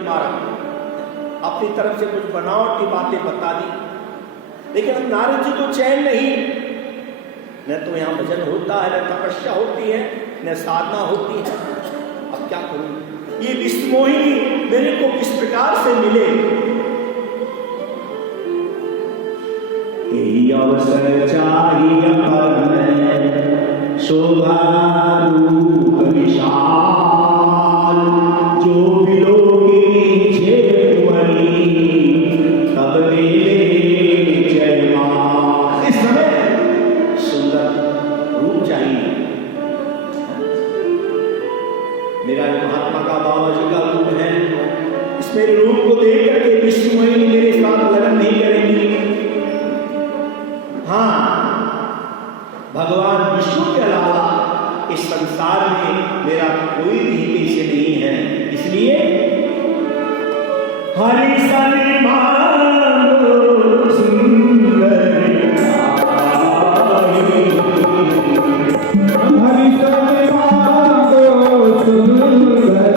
मारा, अपनी तरफ से कुछ बनावटी बातें बता दी, लेकिन अब नारद जी को चैन नहीं। न तो यहाँ भजन होता है, न तपस्या होती है, न साधना होती है। अब क्या करूं? ये विश्वमोहिनी मेरे को किस प्रकार से मिले? यही अवसर चाहिए शोभा रूप विशाल, जो बिलो के नीचे कुंवरी तब मेरे जय मां। इस समय सुंदर रूप चाहिए। मेरा महात्मा का बाबा जी का रूप है, इस मेरे रूप को देख करके विश्वमोहिनी मेरे साथ लगन नहीं करेंगी। हाँ, भगवान विष्णु के अलावा इस संसार में मेरा कोई भी पीछे नहीं है। इसलिए हरि सनि मांगो सुंदर, हरि सनि मांगो सुंदर,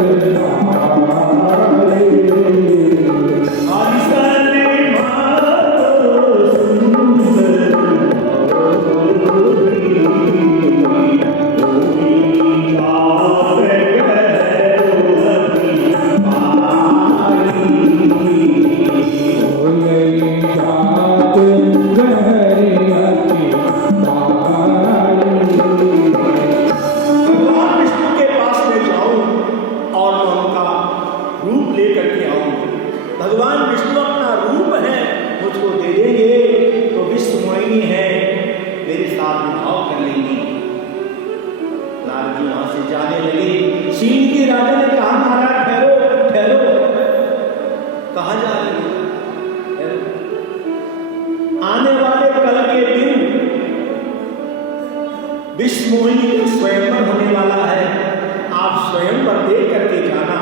विश्वमोहिनी स्वयंवर होने वाला है, आप स्वयंवर देख करके जाना।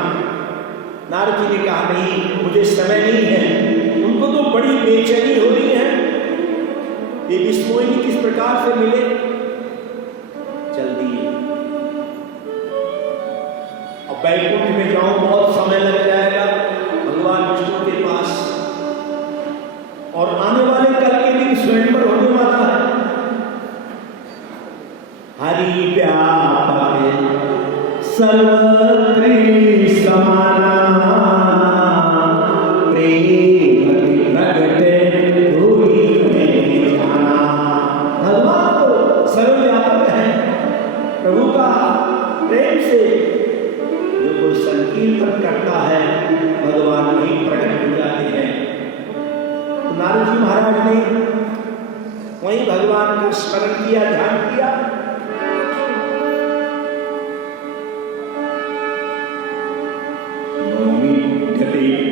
नारद जी ने कहा नहीं, मुझे समय नहीं है। उनको तो बड़ी बेचैनी हो रही है, ये विश्वमोहिनी किस प्रकार से मिले। जल्दी अब बैकुंठ में जाऊं, बहुत समय लग जाएगा भगवान विष्णु के पास, और आने वाले कल के दिन स्वयंवर होने वाला है। हरि व्यापक सर्वत्र समाना, प्रेम प्रगट हुई में जाना। भगवान तो सर्वव्यापक है, प्रभु का प्रेम से जो कोई संकीर्तन करता है भगवान वही प्रकट हो जाते हैं। तो नारद जी महाराज ने वही भगवान को स्मरण किया, ध्यान किया।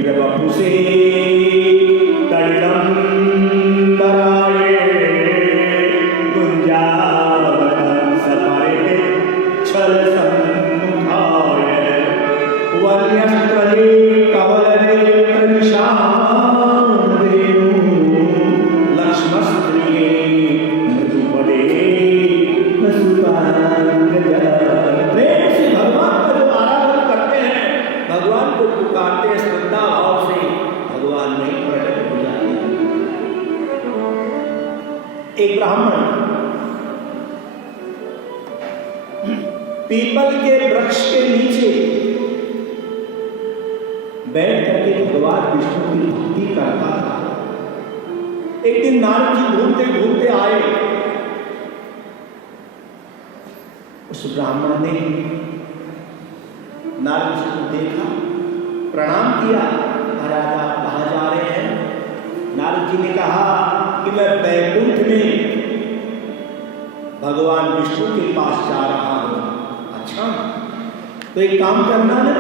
प्रभुसे तड़िलम दराये गुंजावनं सपारे छल सम्मुखाय वन्यस्त्रले कवलने प्रनिशान देनु लक्ष्मस्त्रिये मृदुपदे नसुतांगजा। प्रेम से भगवान का जो आराधन करते हैं, भगवान को पुकारते हैं, श्रद्धा भाव से भगवान में प्रकट हो जाते हैं। एक ब्राह्मण पीपल के वृक्ष के नीचे बैठ करके भगवान विष्णु की भक्ति करता था। एक दिन नारद जी घूमते घूमते आए, उस ब्राह्मण ने नारद जी को देखा, प्रणाम किया। महाराज आप कहाँ जा रहे हैं? नारद जी ने कहा कि मैं बैकुंठ में भगवान विष्णु के पास जा रहा हूं। अच्छा, तो एक काम करना है,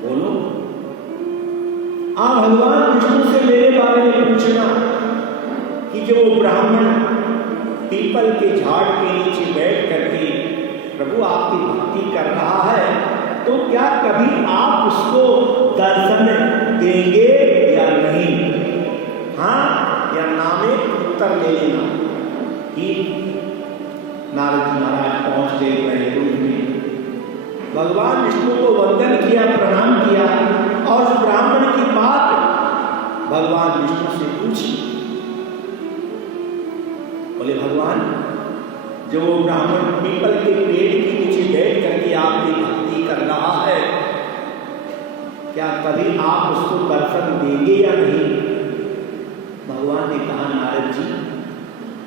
बोलो। आप भगवान विष्णु से मेरे बारे में पूछना कि जो ब्राह्मण पीपल के झाड़ के नीचे बैठ करके प्रभु आपकी भक्ति कर रहा है, तो क्या कभी आप उसको दर्शन देंगे या नहीं? हाँ या ना में उत्तर ले लेना। कि नारद जी महाराज पहुंच गए बैकुंठ में। भगवान विष्णु को वंदन किया, प्रणाम किया और उस ब्राह्मण की बात भगवान विष्णु से पूछी। बोले भगवान, जो वो ब्राह्मण पीपल के पेड़ के नीचे बैठ करके आपकी भक्ति कर रहा है, क्या कभी आप उसको दर्शन देंगे या नहीं? भगवान ने कहा, नारद जी,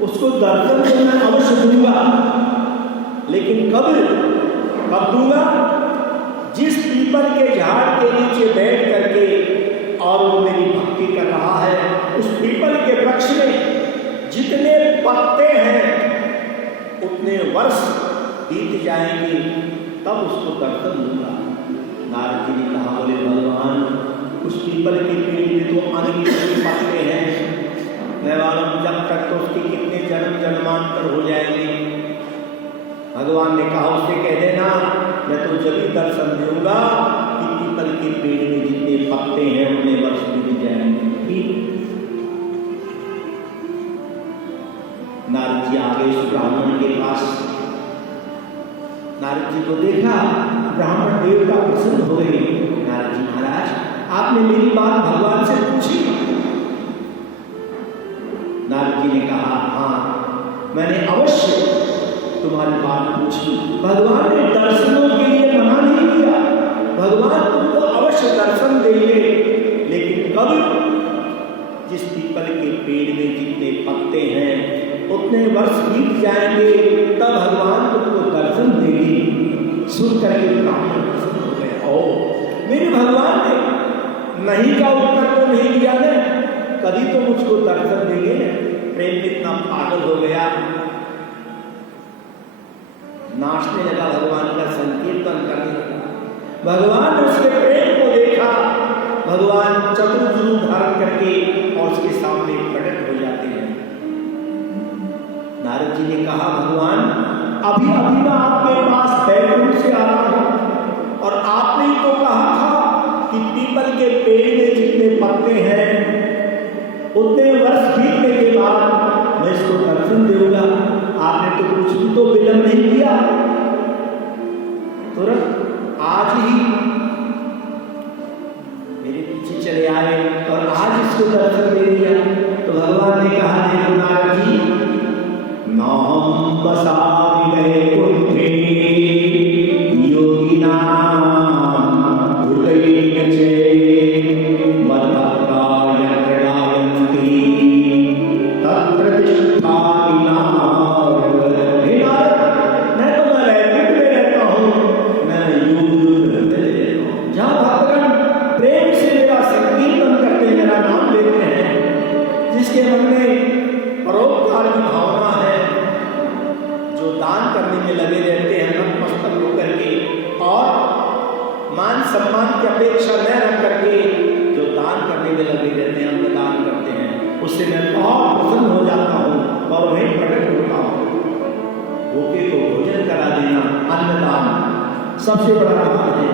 उसको दर्शन तो मैं अवश्य दूंगा, लेकिन कब दूंगा? जिस पीपल के झाड़ के नीचे बैठ करके और वो मेरी भक्ति कर रहा है, उस पीपल के वृक्ष में जितने पत्ते हैं उतने वर्ष बीत जाएंगे, तब उसको दर्शन दूंगा। नारद जी ने कहा, बोले भगवान, उस पीपल के पेड़ में तो अनगिनत पत्ते हैं, मैं मालूम जब तक तो उसके कितने जन्म जन्मांतर हो जाएंगे। भगवान ने कहा, उससे कह देना मैं तो जब ही दर्शन दूंगा कि पीपल के पेड़ में जितने पत्ते हैं उतने वर्ष बीत जाएंगे। ठीक। नारद जी आ गए उस ब्राह्मण के पास। नारद जी को देखा, ब्राह्मण देवता प्रसन्न हो गए। नारद जी, महाराज, आपने मेरी बात भगवान से पूछी? नारद जी ने कहा, हाँ, मैंने अवश्य तुम्हारी बात पूछी। भगवान ने दर्शनों के लिए मना नहीं किया, भगवान तुमको अवश्य दर्शन देंगे, लेकिन कब? जिस पीपल के पेड़ में जितने पत्ते हैं उतने वर्ष बीत जाएंगे, तब भगवान तुमको दर्शन देंगे। सुन करके ब्राह्मण प्रसन्न हो गए। ओ, मेरे भगवान ने नहीं का उत्तर तो नहीं दिया है, कभी तो मुझको दर्शन देंगे। प्रेम इतना पागल हो गया, नाचने लगा, भगवान का संकीर्तन करने लगा। भगवान ने उसके प्रेम को देखा, भगवान चतुर्भुज धारण करके और उसके सामने प्रकट हो जाते हैं। नारद जी ने कहा, भगवान, अभी मैं आपके पास बैकुंठ से आ रहा हूं और आपने ही तो कहा था कि पीपल के पेड़ में जितने पत्ते हैं उतने वर्ष बीतने के बाद मैं इसको दर्शन दूंगा। आपने तो कुछ भी तो विलंब नहीं किया, तुरंत आज ही मेरे पीछे चले आए और आज इसको दर्शन दे दिया। तो भगवान ने कहा, देखो नारद जी, नाम बसामि वैकुंठे योगिनां हृदयेन मद्भक्ताय प्रणयन्ति तत्र तिष्ठामि नारद। हे नारद, मैं तो वैकुंठ में रहता हूँ, मैं युग रहता हूँ, जहाँ भक्तगण प्रेम से मेरा संकीर्तन करते, मेरा नाम लेते हैं, जिसके मन में परोपकार की भावना है, जो दान करने में लगे रहते हैं नतमस्तक होकर के और मान सम्मान की अपेक्षा न रख करके जो दान करने में लगे रहते हैं, अन्नदान करते हैं, उससे मैं बहुत प्रसन्न हो जाता हूँ और वहीं प्रकट होता हूँ। भूखे को भोजन करा देना, अन्नदान सबसे बड़ा दान है।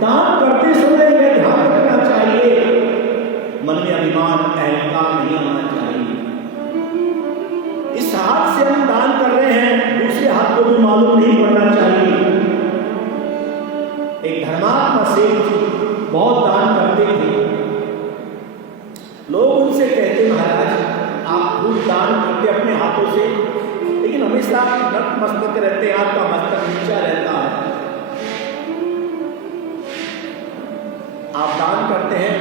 दान करते समय यह ध्यान रखना चाहिए, मन में अभिमान अहंकार नहीं आना चाहिए। इस हाथ से हम दान कर रहे हैं, दूसरे हाथ को भी मालूम नहीं पड़ना चाहिए। एक धर्मात्मा सेठ बहुत दान करते थे। लोग उनसे कहते, महाराज, आप खूब दान करते अपने हाथों से, लेकिन हमेशा नतमस्तक रहते हैं, आपका मस्तक नीचा रहता है। आप दान करते हैं।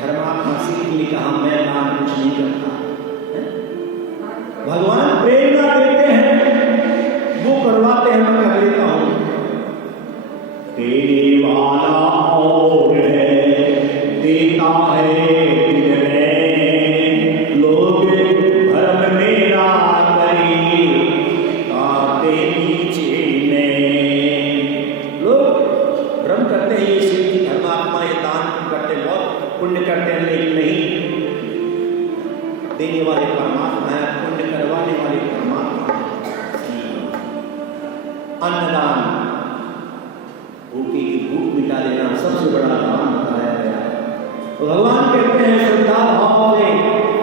धर्मात्मा सेठ ने कहा, मैं दान कुछ नहीं करता। भगवान प्रेरणा देते हैं, वो करवाते हैं, मैं कर लेता हूं। देने वाला और है, देता है दिल में, लोग भरम मेरा करे काटे नीचे में। लोग भ्रम करते हैं ये शिव की धर्मात्मा, ये दान करते, बहुत पुण्य करते हैं, लेकिन नहीं, देने वाले परमात्मा है, पुण्य करवाने वाले परमात्मा है। अन्नदान, भूखे की भूख मिटा देना सबसे बड़ा दान बताया गया है। तो भगवान कहते हैं, श्रद्धा भाव से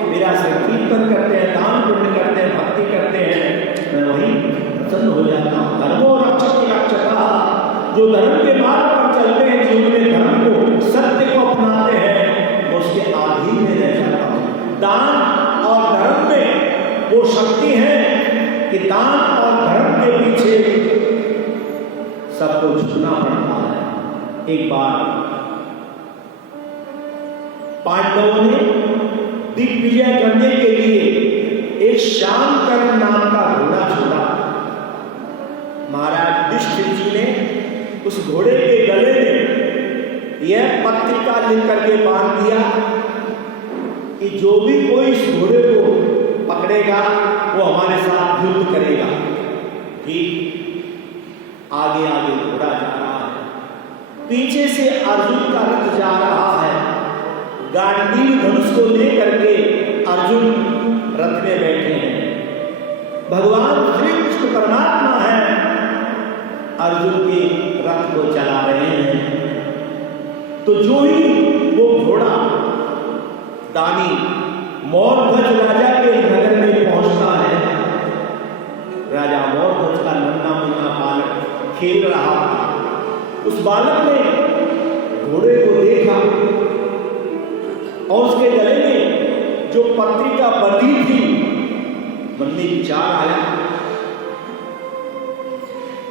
मेरा संकीर्तन करते हैं, दान पुण्य करते हैं, भक्ति करते हैं, मैं वही प्रसन्न हो जाता हूँ। धर्मो रक्षति रक्षकः, जो धर्म के मार्ग पर चलते हैं, जीवन में धर्म को, सत्य को अपनाते हैं, वो उसके अधीन में रह जाता हूं। दान और धर्म में वो शक्ति है कि दान और धर्म के पीछे सबको झुकना पड़ता है। एक बार पांडवों ने दिग्विजय करने के लिए एक शांतकर्ण नाम का घोड़ा छोड़ा। महाराज युधिष्ठिर जी ने उस घोड़े के गले में यह पत्रिका लिख करके बांध दिया कि जो भी कोई इस घोड़े को पकड़ेगा वो हमारे साथ युद्ध करेगा। ठीक आगे आगे घोड़ा जा रहा है, पीछे से अर्जुन का रथ जा रहा है। गांडीव धनुष को लेकर के अर्जुन रथ में बैठे हैं। भगवान श्री कृष्ण परमात्मा है, अर्जुन के रथ को चला रहे हैं। तो जो ही वो घोड़ा दानी मौर्ध्वज राजा के नगर में पहुंचता है, राजा मौर्ध्वज का नन्हा मुन्ना बालक खेल रहा था। उस बालक ने घोड़े को देखा और उसके गले में जो पत्रिका बंधी थी, मन में विचार आया,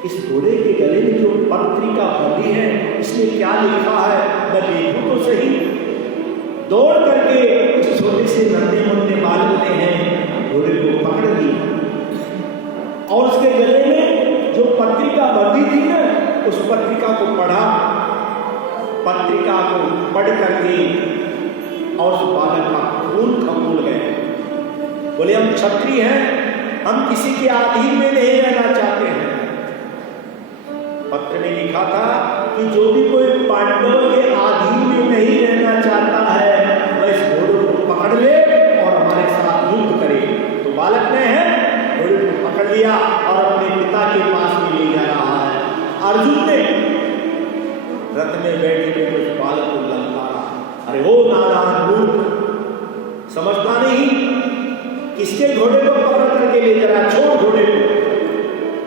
इस घोड़े के गले में जो पत्रिका बंधी है, इसमें क्या लिखा है, मैं देखूं तो सही। दौड़ करके उस छोटे से नन्हे मुन्ने बालक ने है घोड़े को पकड़ लिया और उसके गले में जो पत्रिका बंधी थी ना, उस पत्रिका को पढ़ा। पत्रिका को पढ़ करके और उस बालक का खून खौल गया। बोले हम क्षत्रिय हैं, हम किसी के अधीन में नहीं रहना चाहते हैं। पत्र में लिखा था कि जो भी कोई पांडवों के अधीन में नहीं रहना चाहता है, वह इस घोड़े को पकड़ ले और हमारे साथ युद्ध करे। तो बालक ने है घोड़े को पकड़ लिया और अपने पिता के पास में ले जा रहा है। अर्जुन ने रथ में बैठे बैठे उस बालक को ललकारा, अरे ओ नादान मूर्ख, समझता नहीं किसके घोड़े को पकड़ करके ले जा रहा, छोड़ घोड़े को।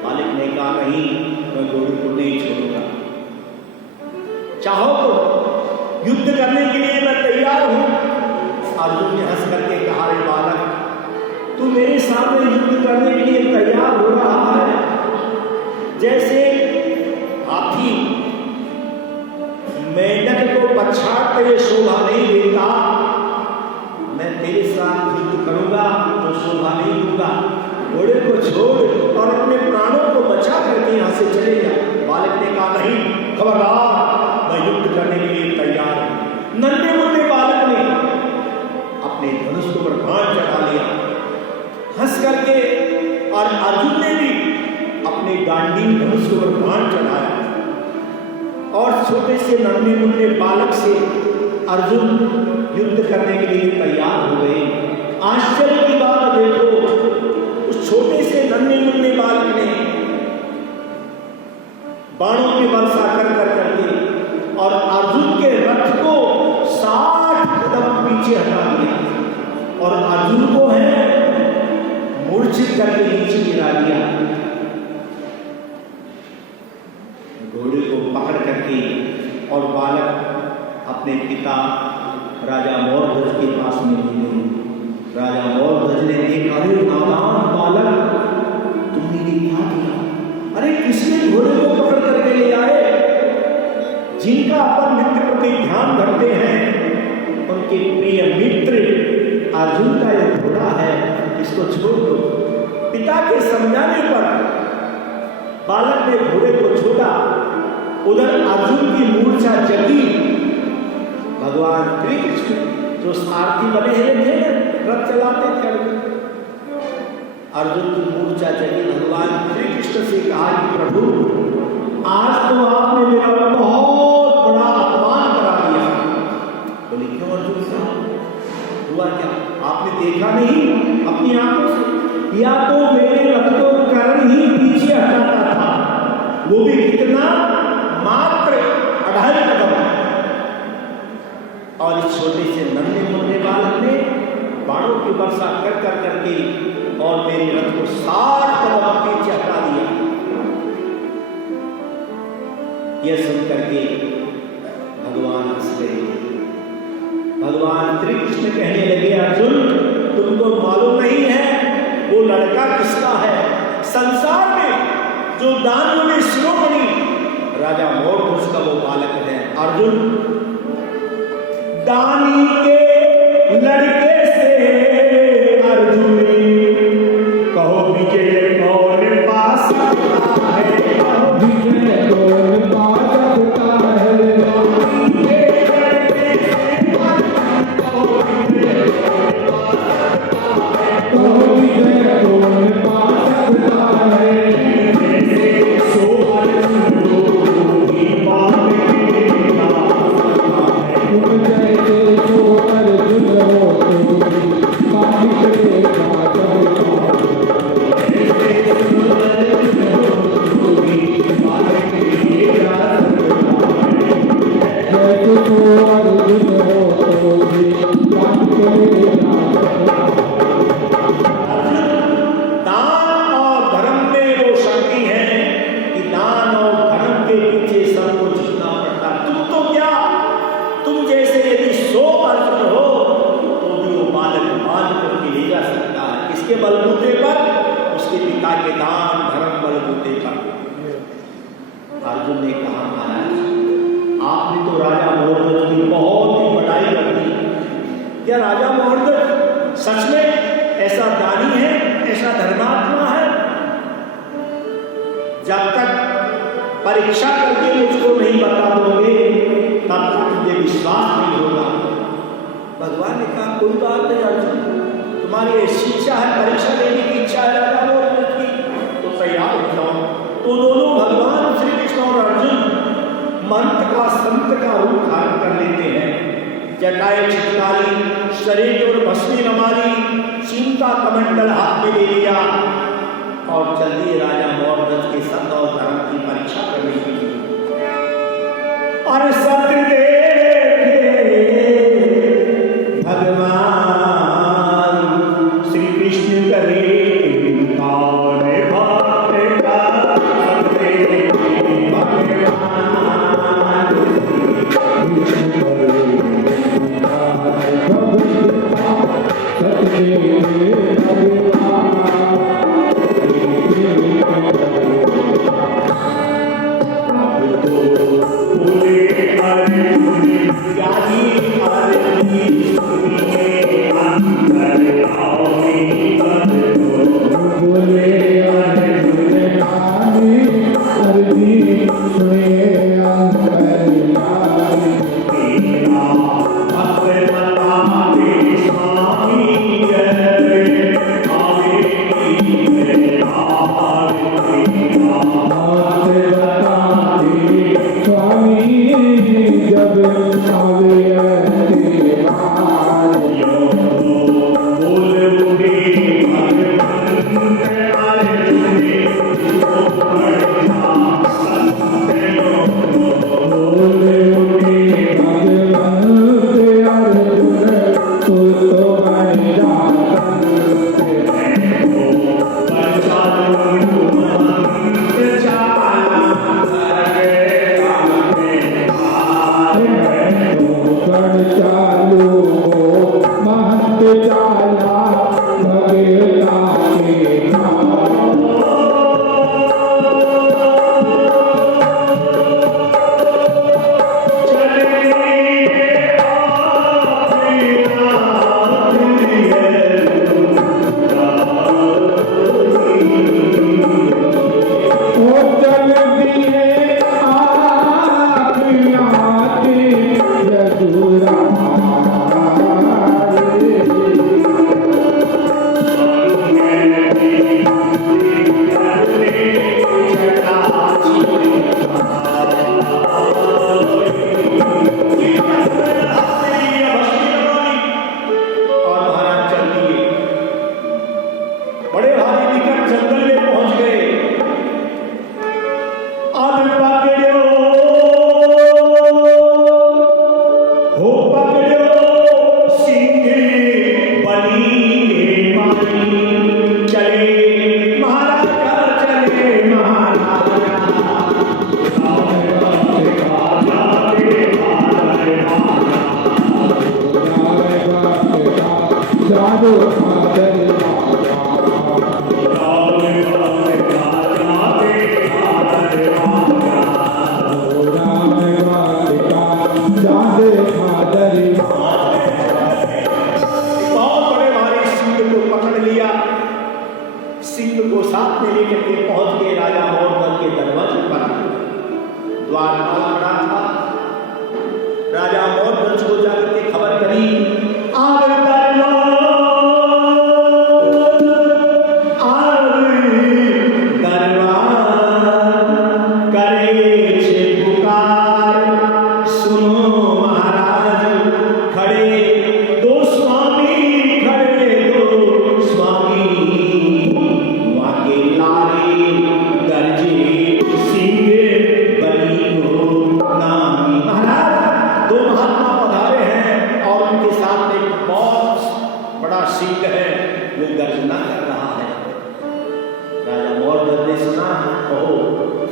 मालिक ने कहा नहीं, मैं घोड़े को नहीं छोड़ूंगा, चाहो तो युद्ध करने के लिए मैं तैयार हूं। अर्जुन ने हंस करके कहा, रे बालक, तू मेरे सामने युद्ध करने के लिए तैयार हो रहा है जैसे हाथी मेंढक को पछाड़ते हुए शोभा नहीं देता। मैं तेरे साथ युद्ध करूंगा तो शोभा नहीं दूंगा। घोड़े को छोड़ और अपने प्राणों को बचा करके यहां से चले जा। बालक ने कहा नहीं, खबरदार, मैं युद्ध करने के लिए तैयार हूं। नन्हे मुन्ने बालक ने अपने धनुष को बाण चढ़ा लिया हंस करके, और अर्जुन ने भी अपने गांडीव धनुष को बाण चढ़ाया और छोटे से नन्हे मुन्ने बालक से अर्जुन युद्ध करने के लिए तैयार हो गए। आश्चर्य की बात देखो, उस छोटे से नन्हे मुन्ने बालक ने बाणों की वर्षा कर करके और अर्जुन के रथ को 60 कदम पीछे हटा दिया और अर्जुन को है मूर्छित करके नीचे गिरा दिया। घोड़े को पकड़ करके और बालक अपने पिता राजा मौर्ध्वज के पास में ले गए। राजा मौर्ध्वज ने देखा, अरे नादान बालक, तुमने ये क्या किया? अरे किसने घोड़े को पकड़ करके ले आए? जिनका अपन नित्य प्रति ध्यान रखते हैं उनके प्रिय मित्र अर्जुन का यह घोड़ा है, इसको छोड़ दो। पिता के समझाने पर बालक ने घोड़े को छोड़ा। उधर अर्जुन की मूर्छा जगी। भगवान श्री कृष्ण जो सारथी बने हुए थे ना, रथ चलाते थे, अर्जुन की मूर्छा जगी। भगवान श्री कृष्ण से कहा कि प्रभु, आज तो आपने मेरा बहुत बड़ा अपमान करा दिया। बोले क्यों अर्जुन साहब, हुआ क्या? आपने देखा नहीं अपनी आंखों से? या तो मेरे रथ को कर्ण ही पीछे हटाता था, वो भी कितना, मात्र 2.5 कदम। और इस छोटे से नन्हे मुन्ने बालक ने बाणों की वर्षा कर कर करके और मेरे रथ को 60 कदम पीछे हटा दिया। यह सुन करके भगवान हंस गए। भगवान श्री कृष्ण कहने लगे, अर्जुन तुमको मालूम नहीं है वो लड़का किसका है? संसार में जो दानव में शिरोमणि राजा मोरध्वज का वो बालक है। अर्जुन दानी के लड़के से अर्जुन कहो विजय कौन पा सकता है? विजय कौन पा सकता है? बलबूते पर, उसके पिता के दान धर्म बलबूते पर। अर्जुन ने कहा, महाराज आपने तो राजा मोरध्वज की बहुत ही बड़ाई कर दी। क्या राजा मोरध्वज सच में ऐसा दानी है, ऐसा धर्मात्मा है? जब तक परीक्षा करके मुझको नहीं बता दोगे तब तक मुझे विश्वास नहीं होगा। भगवान ने कहा, कोई बात नहीं अर्जुन, तुम्हारी ऐसी इच्छा है, परीक्षा लेने की इच्छा है राजा मोरध्वज की, तो तैयार हो जाओ। तो दोनों भगवान श्री कृष्ण और अर्जुन मंत्र का संत का रूप धारण कर लेते हैं। जटाएं छिटकाली, शरीर और भस्मी रमाली, चिंता कमंडल हाथ में ले लिया और चल दिए राजा मोरध्वज के सत्य और धर्म की परीक्षा करने के लिए। और सत्य देखे भगवान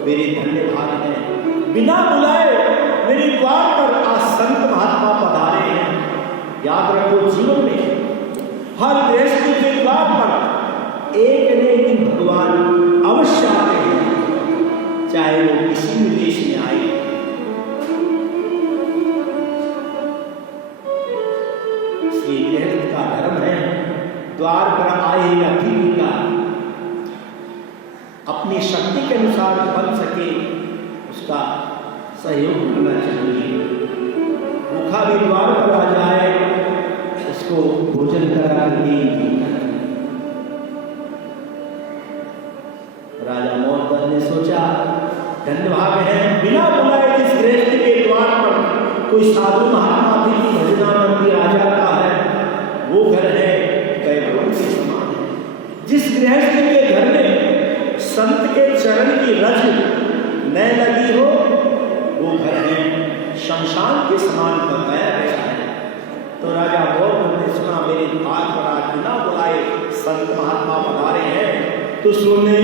मेरे धन्य भाग हैं। बिना बुलाए मेरे द्वार पर आज संत महात्मा पधारे हैं। याद रखो, जीवन में हर देश के द्वार पर एक न एक दिन भगवान अवश्य आते हैं, चाहे वो किसी भी देश में आए। इसलिए गृहस्थ का धर्म है, द्वार पर आए या फिर का अपनी शक्ति के अनुसार बन सके उसका सहयोग करना चाहिए। भूखा भी द्वार पर आ जाए उसको भोजन करा करके। राजा मोहम्मद ने सोचा, धन्य भाग है, बिना बुलाए जिस गृहस्थ के द्वार पर कोई साधु महात्मा अतिथि भजनानंदी आ जाता है, वो घर है कैवल के समान है। जिस गृहस्थ के घर में संत के चरण की रज न लगी हो, वो घर है शमशान के समान बताया गया है। तो राजा मोहम्मद ने सुना, मेरे द्वार पर आज बिना बुलाए संत महात्मा पधारे हैं, तो सुने